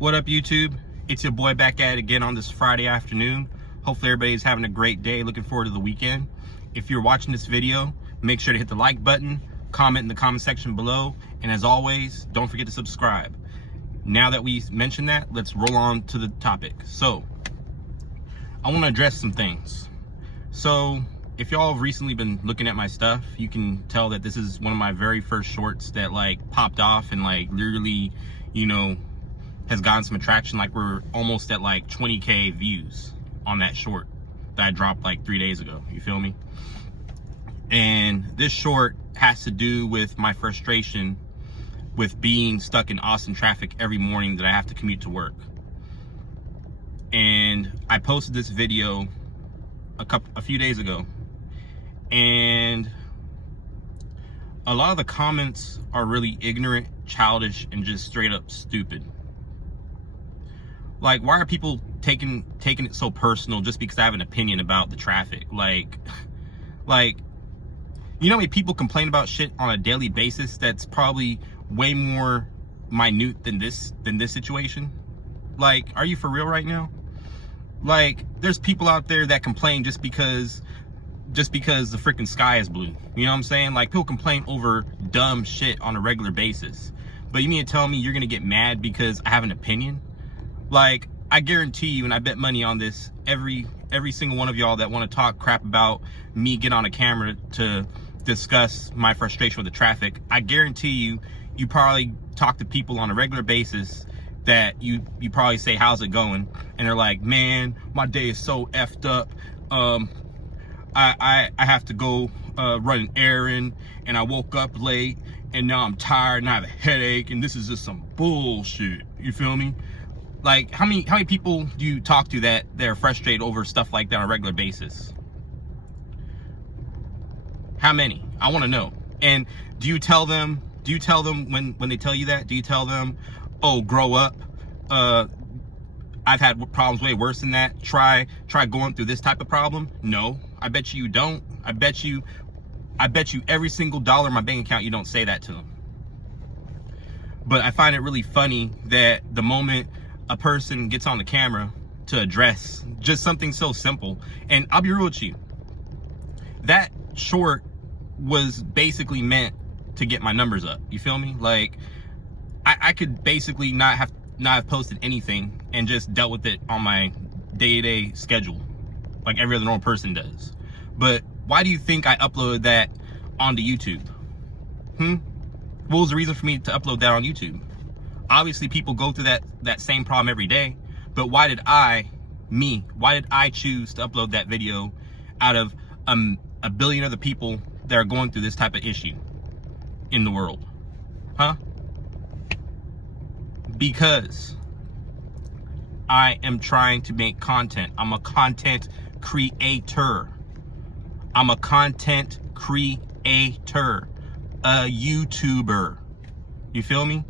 What up, YouTube? It's your boy back at it again on this Friday afternoon. Hopefully everybody's having a great day. Looking forward to the weekend. If you're watching this video, make sure to hit the like button, comment in the comment section below, and as always, don't forget to subscribe. Now that we mentioned that, let's roll on to the topic. So, I want to address some things. So, if y'all have recently been looking at my stuff, you can tell that this is one of my very first shorts that popped off and literally, has gotten some attraction. We're almost at 20K views on that short that I dropped 3 days ago. You feel me? And this short has to do with my frustration with being stuck in Austin traffic every morning that I have to commute to work. And I posted this video a few days ago, and a lot of the comments are really ignorant, childish, and just straight up stupid. Why are people taking it so personal just because I have an opinion about the traffic? You know how many people complain about shit on a daily basis that's probably way more minute than this situation? Are you for real right now? There's people out there that complain just because the freaking sky is blue. You know what I'm saying? People complain over dumb shit on a regular basis. But you mean to tell me you're gonna get mad because I have an opinion? I guarantee you, and I bet money on this, every single one of y'all that want to talk crap about me get on a camera to discuss my frustration with the traffic, I guarantee you probably talk to people on a regular basis that you probably say, how's it going? And they're like, man, my day is so effed up. I have to go run an errand, and I woke up late, and now I'm tired and I have a headache, and this is just some bullshit. You feel me? How many people do you talk to that they're frustrated over stuff like that on a regular basis? How many? I want to know. And do you tell them when they tell you that? Do you tell them, oh, grow up? I've had problems way worse than that. Try going through this type of problem. No, I bet you don't. I bet you every single dollar in my bank account you don't say that to them. But I find it really funny that the moment a person gets on the camera to address just something so simple, and I'll be real with you, that short was basically meant to get my numbers up. You feel me? I could basically not have posted anything and just dealt with it on my day-to-day schedule like every other normal person does. But why do you think I uploaded that onto YouTube? What was the reason for me to upload that on YouTube? Obviously people go through that same problem every day, but why did I choose to upload that video out of a billion other people that are going through this type of issue in the world? Because I am trying to make content. I'm a content creator. I'm a content creator, a YouTuber. You feel me?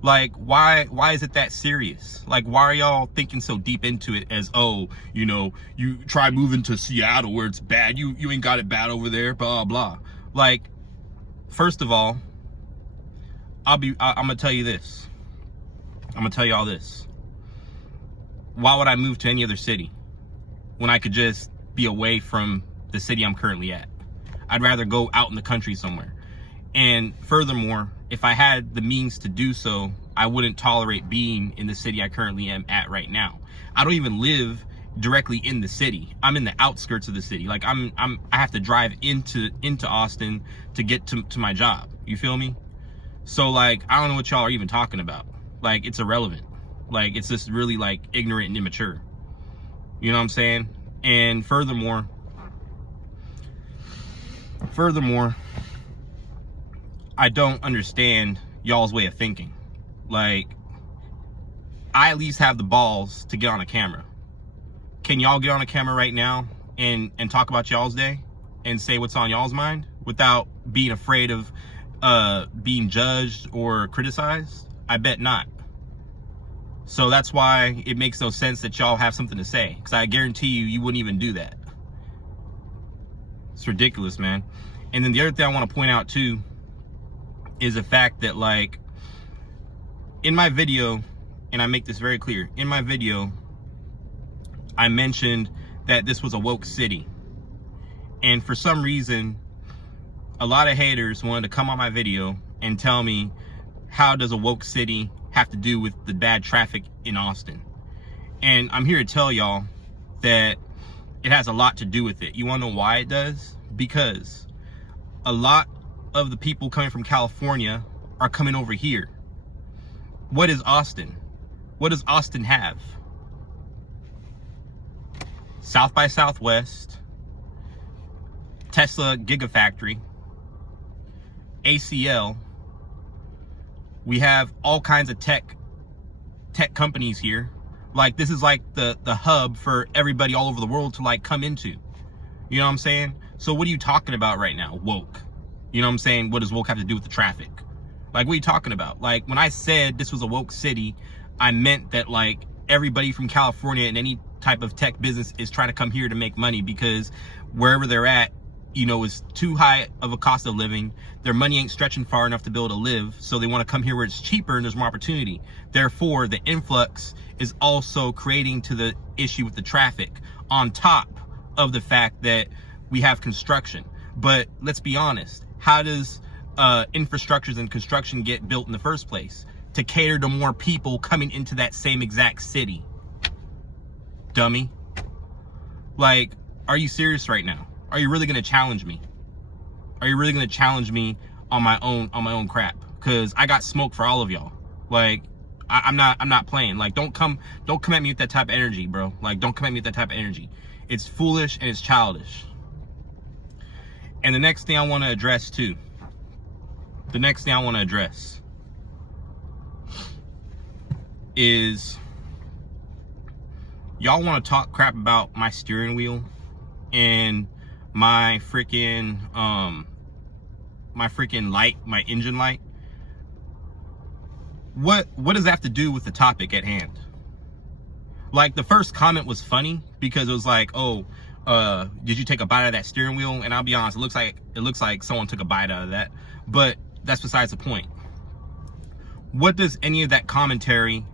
Why is it that serious? Why are y'all thinking so deep into it as, oh, you try moving to Seattle where it's bad. You ain't got it bad over there, blah, blah. First of all, I'm gonna tell you this. I'm gonna tell you all this. Why would I move to any other city when I could just be away from the city I'm currently at? I'd rather go out in the country somewhere. And furthermore, if I had the means to do so, I wouldn't tolerate being in the city I currently am at right now. I don't even live directly in the city. I'm in the outskirts of the city. I have to drive into Austin to get to my job. You feel me? So I don't know what y'all are even talking about. It's irrelevant. It's just really ignorant and immature. You know what I'm saying? And furthermore, I don't understand y'all's way of thinking. I at least have the balls to get on a camera. Can y'all get on a camera right now and talk about y'all's day and say what's on y'all's mind without being afraid of being judged or criticized? I bet not. So that's why it makes no sense that y'all have something to say, because I guarantee you wouldn't even do that. It's ridiculous, man. And then the other thing I want to point out too is the fact that in my video, and I make this very clear, in my video, I mentioned that this was a woke city. And for some reason, a lot of haters wanted to come on my video and tell me, how does a woke city have to do with the bad traffic in Austin? And I'm here to tell y'all that it has a lot to do with it. You wanna know why it does? Because a lot of the people coming from California are coming over here. What is Austin? What does Austin have? South by Southwest, Tesla Gigafactory, ACL. We have all kinds of tech companies here. Like, this is like the hub for everybody all over the world to like come into. You know what I'm saying? So what are you talking about right now? Woke. You know what I'm saying? What does woke have to do with the traffic? Like, what are you talking about? Like, when I said this was a woke city, I meant that like everybody from California and any type of tech business is trying to come here to make money, because wherever they're at, you know, is too high of a cost of living. Their money ain't stretching far enough to be able to live. So they want to come here where it's cheaper and there's more opportunity. Therefore, the influx is also creating to the issue with the traffic, on top of the fact that we have construction. But let's be honest, how does infrastructures and construction get built in the first place? To cater to more people coming into that same exact city. Dummy. Like, are you serious right now? Are you really gonna challenge me? Are you really gonna challenge me on my own crap? Cause I got smoke for all of y'all. Like, I'm not playing. Like, don't come at me with that type of energy, bro. Like, don't come at me with that type of energy. It's foolish and it's childish. And the next thing I want to address too. The next thing I want to address is, y'all want to talk crap about my steering wheel and my freaking light, my engine light. What does that have to do with the topic at hand? Like, the first comment was funny because it was like, oh, did you take a bite out of that steering wheel? And I'll be honest, it looks like someone took a bite out of that, but that's besides the point. What does any of that commentary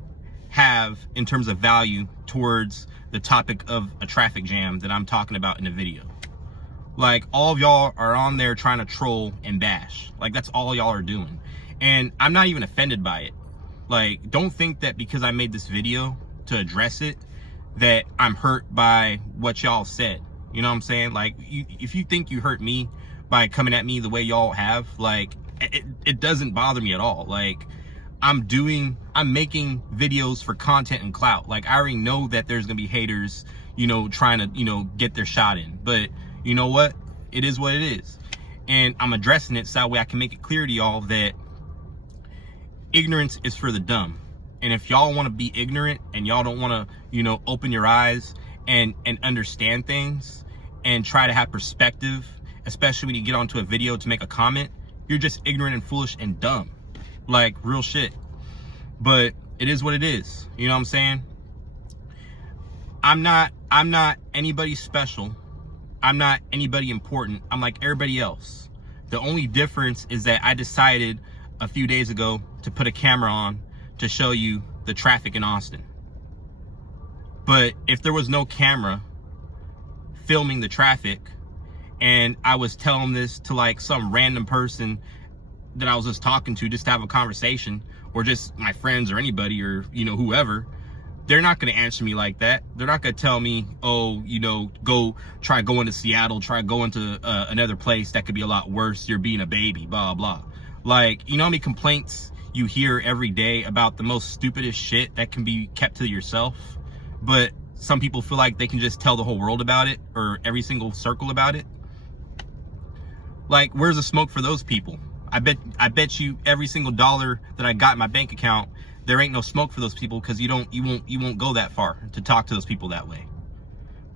have in terms of value towards the topic of a traffic jam that I'm talking about in the video? Like, all of y'all are on there trying to troll and bash. Like, that's all y'all are doing. And I'm not even offended by it. Like, don't think that because I made this video to address it, that I'm hurt by what y'all said. You know what I'm saying? Like, if you think you hurt me by coming at me the way y'all have, like, it doesn't bother me at all. Like, I'm making videos for content and clout. Like, I already know that there's gonna be haters, you know, trying to, you know, get their shot in. But you know what? It is what it is. And I'm addressing it so that way I can make it clear to y'all that ignorance is for the dumb. And if y'all want to be ignorant and y'all don't want to, you know, open your eyes and understand things and try to have perspective, especially when you get onto a video to make a comment, you're just ignorant and foolish and dumb. Like, real shit. But it is what it is. You know what I'm saying? I'm not anybody special. I'm not anybody important. I'm like everybody else. The only difference is that I decided a few days ago to put a camera on to show you the traffic in Austin. But if there was no camera filming the traffic and I was telling this to like some random person that I was just talking to just to have a conversation, or just my friends or anybody, or, you know, whoever, they're not going to answer me like that. They're not going to tell me, oh, you know, try going to Seattle, try going to another place that could be a lot worse. You're being a baby, blah, blah. Like, you know how many complaints you hear every day about the most stupidest shit that can be kept to yourself? But some people feel like they can just tell the whole world about it, or every single circle about it. Like, where's the smoke for those people? I bet you every single dollar that I got in my bank account, there ain't no smoke for those people, because you won't go that far to talk to those people that way.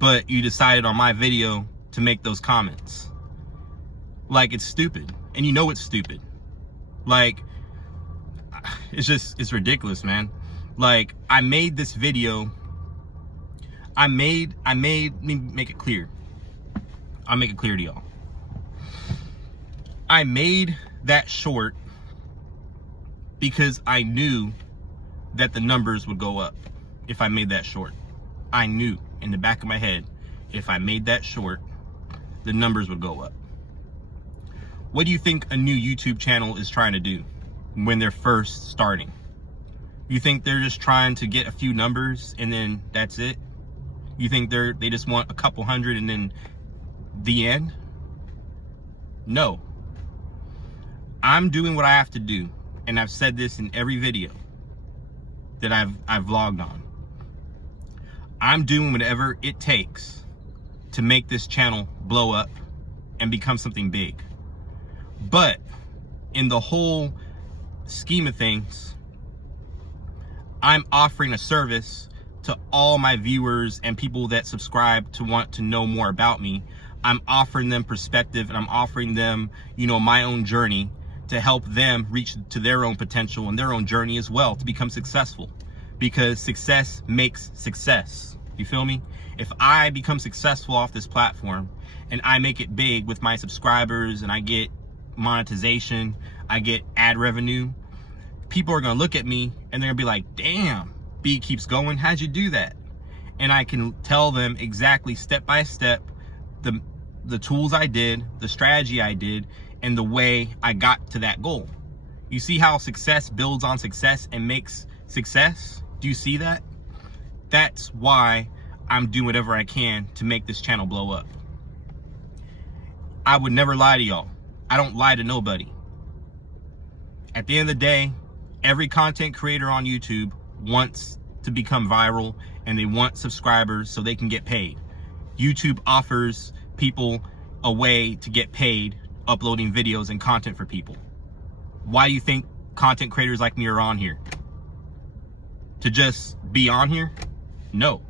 But you decided on my video to make those comments. Like, it's stupid, and you know it's stupid. Like, it's ridiculous, man. Like, I made this video. Let me make it clear. I'll make it clear to y'all. I made that short because I knew that the numbers would go up if I made that short. I knew in the back of my head, if I made that short, the numbers would go up. What do you think a new YouTube channel is trying to do when they're first starting? You think they're just trying to get a few numbers and then that's it? You think they just want a couple hundred and then the end? No. I'm doing what I have to do, and I've said this in every video that I've vlogged on. I'm doing whatever it takes to make this channel blow up and become something big. But in the whole scheme of things, I'm offering a service to all my viewers and people that subscribe to want to know more about me. I'm offering them perspective, and I'm offering them, you know, my own journey to help them reach to their own potential and their own journey as well to become successful, because success makes success. You feel me? If I become successful off this platform and I make it big with my subscribers and I get monetization, I get ad revenue, people are gonna look at me and they're gonna be like, damn, B keeps going, how'd you do that? And I can tell them exactly step by step the tools I did, the strategy I did, and the way I got to that goal. You see how success builds on success and makes success? Do you see that? That's why I'm doing whatever I can to make this channel blow up. I would never lie to y'all. I don't lie to nobody. At the end of the day, every content creator on YouTube wants to become viral and they want subscribers so they can get paid. YouTube offers people a way to get paid uploading videos and content for people. Why do you think content creators like me are on here? To just be on here? No.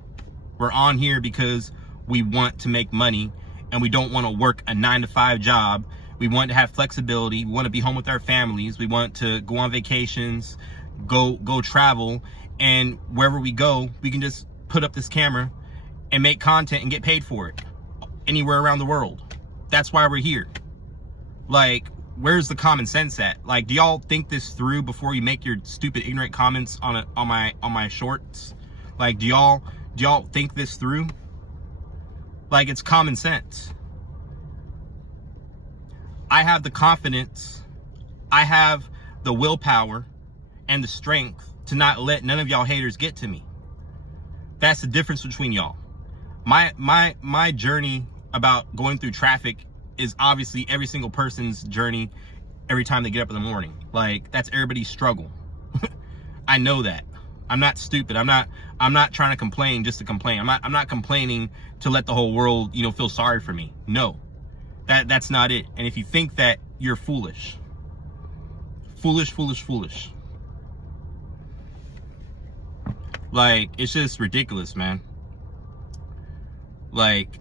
We're on here because we want to make money and we don't want to work a 9-to-5 job. We want to have flexibility. We want to be home with our families. We want to go on vacations, go travel, and wherever we go, we can just put up this camera and make content and get paid for it anywhere around the world. That's why we're here. Like, where's the common sense at? Like, do y'all think this through before you make your stupid ignorant comments on my shorts? Like, do y'all think this through? Like, it's common sense. I have the confidence, I have the willpower and the strength to not let none of y'all haters get to me. That's the difference between y'all. My journey about going through traffic is obviously every single person's journey every time they get up in the morning. Like, that's everybody's struggle. I know that. I'm not stupid. I'm not trying to complain just to complain. I'm not complaining to let the whole world, you know, feel sorry for me. No. That's not it. And if you think that, you're foolish. Foolish, foolish, foolish. Like, it's just ridiculous, man. Like,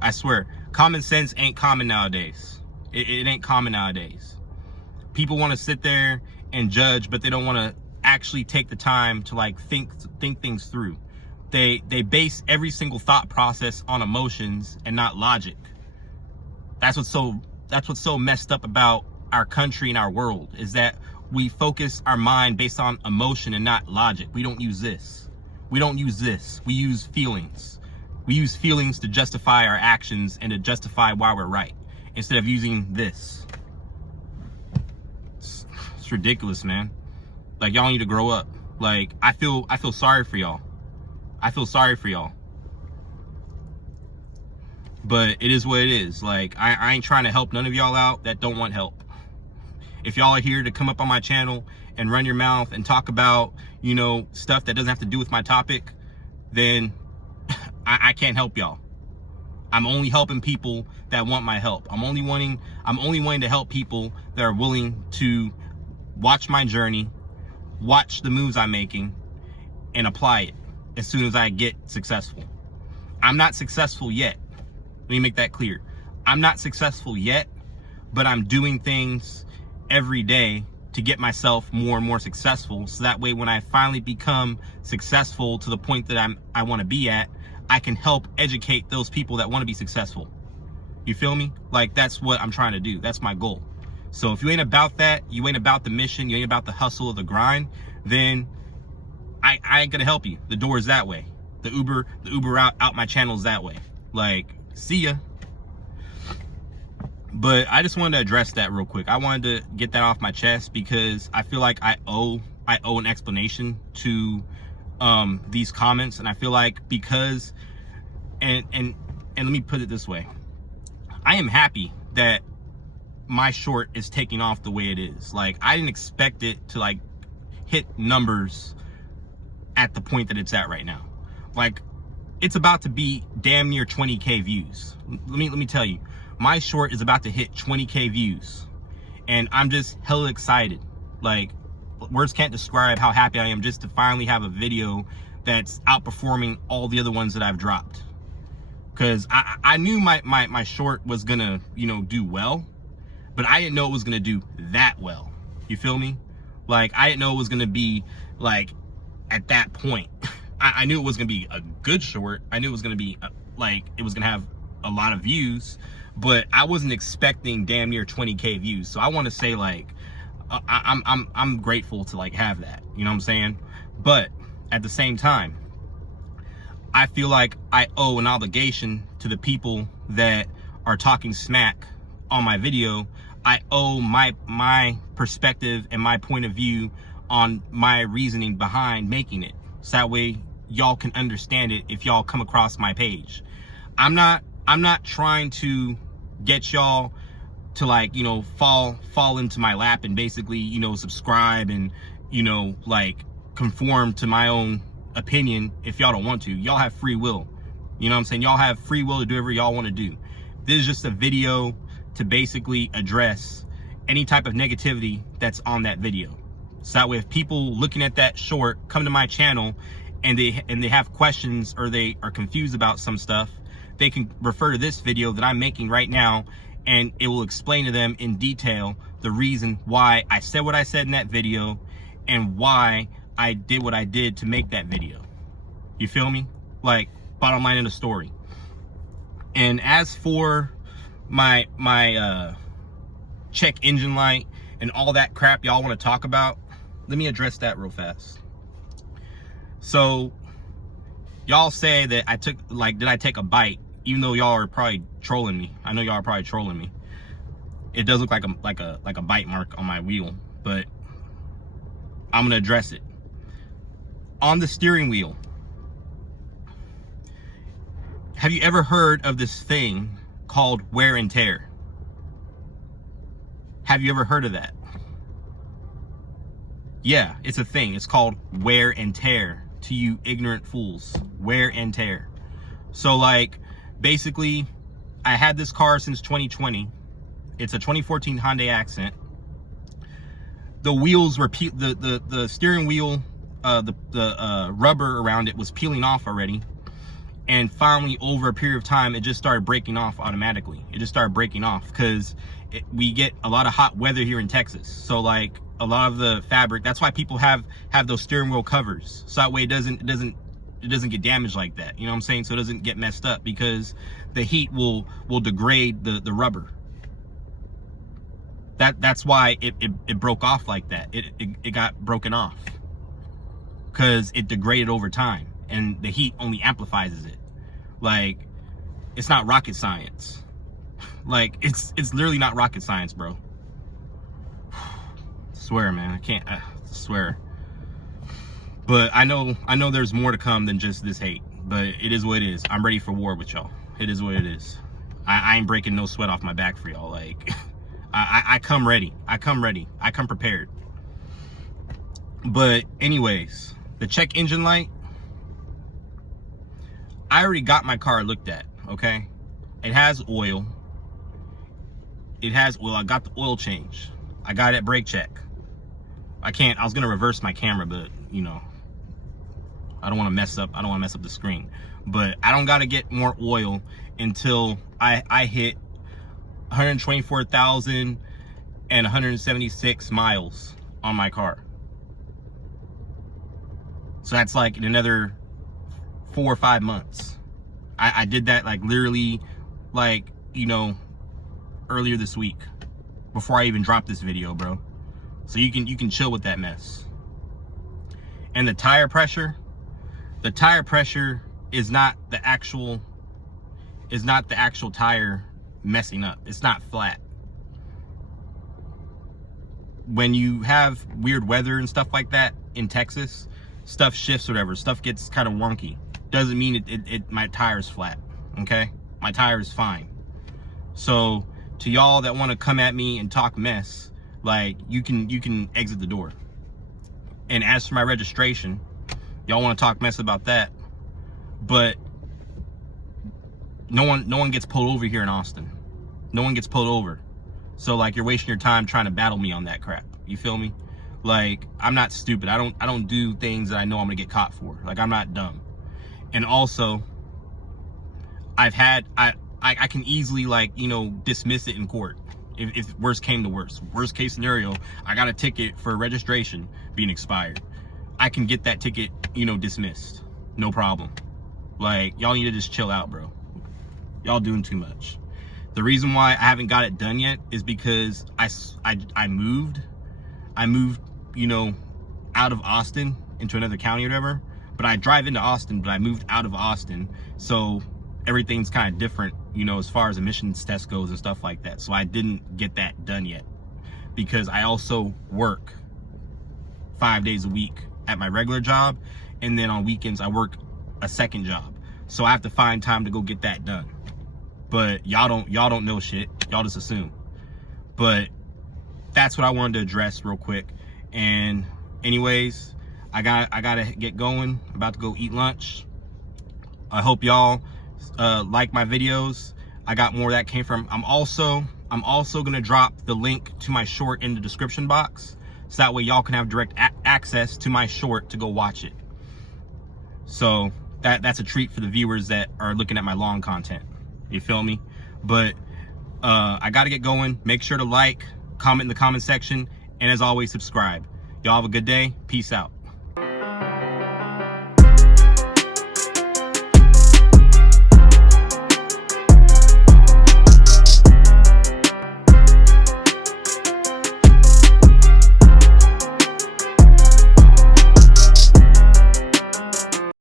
I swear, common sense ain't common nowadays. It ain't common nowadays. People want to sit there and judge, but they don't want to actually take the time to like think things through. They base every single thought process on emotions and not logic. That's what's so messed up about our country and our world, is that we focus our mind based on emotion and not logic. We don't use this. We don't use this. We use feelings. We use feelings to justify our actions and to justify why we're right, instead of using this. It's ridiculous, man. Like, y'all need to grow up. Like, I feel sorry for y'all. I feel sorry for y'all. But it is what it is. Like, I ain't trying to help none of y'all out that don't want help. If y'all are here to come up on my channel and run your mouth and talk about, you know, stuff that doesn't have to do with my topic, then I can't help y'all. I'm only helping people that want my help. I'm only wanting to help people that are willing to watch my journey, watch the moves I'm making, and apply it as soon as I get successful. I'm not successful yet. Let me make that clear. I'm not successful yet, but I'm doing things every day to get myself more and more successful, so that way when I finally become successful to the point that I want to be at, I can help educate those people that want to be successful. You feel me? Like, that's what I'm trying to do. That's my goal. So if you ain't about that, you ain't about the mission, you ain't about the hustle or the grind, then I ain't gonna help you. The door is that way. The Uber out my channel is that way. Like, see ya. But I just wanted to address that real quick. I wanted to get that off my chest because I feel like I owe an explanation to these comments, and I feel like because and let me put it this way. I am happy that my short is taking off the way it is. Like, I didn't expect it to like hit numbers at the point that it's at right now. Like, it's about to be damn near 20K views. Let me tell you, my short is about to hit 20K views, and I'm just hella excited. Like, words can't describe how happy I am just to finally have a video that's outperforming all the other ones that I've dropped. Because I knew my short was gonna, you know, do well, but I didn't know it was gonna do that well. You feel me? Like, I didn't know it was gonna be like at that point. I knew it was gonna be a good short. I knew it was gonna be like, it was gonna have a lot of views, but I wasn't expecting damn near 20K views. So I want to say, like, I'm grateful to like have that, you know what I'm saying? But at the same time, I feel like I owe an obligation to the people that are talking smack on my video. I owe my perspective and my point of view on my reasoning behind making it, so that way y'all can understand it if y'all come across my page. I'm not trying to get y'all to, like, you know, fall into my lap and basically, you know, subscribe and, you know, like, conform to my own opinion. If y'all don't want to, y'all have free will. You know what I'm saying? Y'all have free will to do whatever y'all want to do. This is just a video to basically address any type of negativity that's on that video. So that way, if people looking at that short come to my channel and they have questions or they are confused about some stuff, they can refer to this video that I'm making right now, and it will explain to them in detail the reason why I said what I said in that video and why I did what I did to make that video. You feel me? Like, bottom line in the story. And as for my check engine light and all that crap y'all want to talk about, let me address that real fast. So y'all say that I took, like, did I take a bite? Even though y'all are probably trolling me. I know y'all are probably trolling me. It does look like a bite mark on my wheel, but I'm gonna address it. On the steering wheel, have you ever heard of this thing called wear and tear? Have you ever heard of that? Yeah, it's a thing. It's called wear and tear. To you ignorant fools, wear and tear. So, like, basically, I had this car since 2020. It's a 2014 Hyundai Accent. The wheels were the steering wheel, the rubber around it was peeling off already, and finally, over a period of time, it just started breaking off automatically. It just started breaking off because we get a lot of hot weather here in Texas. So, like, a lot of the fabric, that's why people have those steering wheel covers, so that way it doesn't get damaged like that, you know what I'm saying? So it doesn't get messed up, because the heat will degrade the rubber. That's why it broke off like that. It got broken off because it degraded over time, and the heat only amplifies it. Like, it's not rocket science. Like, it's literally not rocket science, bro. Swear, man, I can't. I swear. But I know there's more to come than just this hate. But it is what it is. I'm ready for war with y'all. It is what it is. I ain't breaking no sweat off my back for y'all. Like, I come ready. I come ready. I come prepared. But anyways, the check engine light, I already got my car looked at, okay? It has oil. It has oil. I got the oil change. I got it at brake check. I was gonna reverse my camera, but, you know, I don't want to mess up the screen. But I don't gotta get more oil until I hit 124,000 and 176 miles on my car. So that's like in another 4 or 5 months. I did that, like, literally, like, you know, earlier this week, before I even dropped this video, bro. So you can chill with that mess. And the tire pressure is not the actual tire messing up. It's not flat. When you have weird weather and stuff like that in Texas, stuff shifts, whatever, stuff gets kind of wonky. Doesn't mean my tire's flat, okay? My tire is fine. So to y'all that want to come at me and talk mess, like, you can exit the door. And as for my registration, y'all want to talk mess about that, but no one gets pulled over here in Austin. No one gets pulled over. So like, you're wasting your time trying to battle me on that crap. You feel me? Like, I'm not stupid. I don't do things that I know I'm gonna get caught for. Like, I'm not dumb. And also, I can easily, like, you know, dismiss it in court if worst came to worst. Worst case scenario, I got a ticket for registration being expired. I can get that ticket, you know, dismissed. No problem. Like, y'all need to just chill out, bro. Y'all doing too much. The reason why I haven't got it done yet is because I moved, you know, out of Austin into another county or whatever. But I drive into Austin, but I moved out of Austin. So everything's kind of different, you know, as far as emissions test goes and stuff like that. So I didn't get that done yet because I also work 5 days a week at my regular job. And then on weekends, I work a second job. So I have to find time to go get that done. But y'all don't know shit. Y'all just assume. But that's what I wanted to address real quick. And anyways, I gotta get going. I'm about to go eat lunch. I hope y'all like my videos. I got more that came from. I'm also gonna drop the link to my short in the description box, so that way y'all can have direct access to my short to go watch it. So that's a treat for the viewers that are looking at my long content. You feel me? But I gotta get going. Make sure to like, comment in the comment section, and as always, subscribe. Y'all have a good day. Peace out.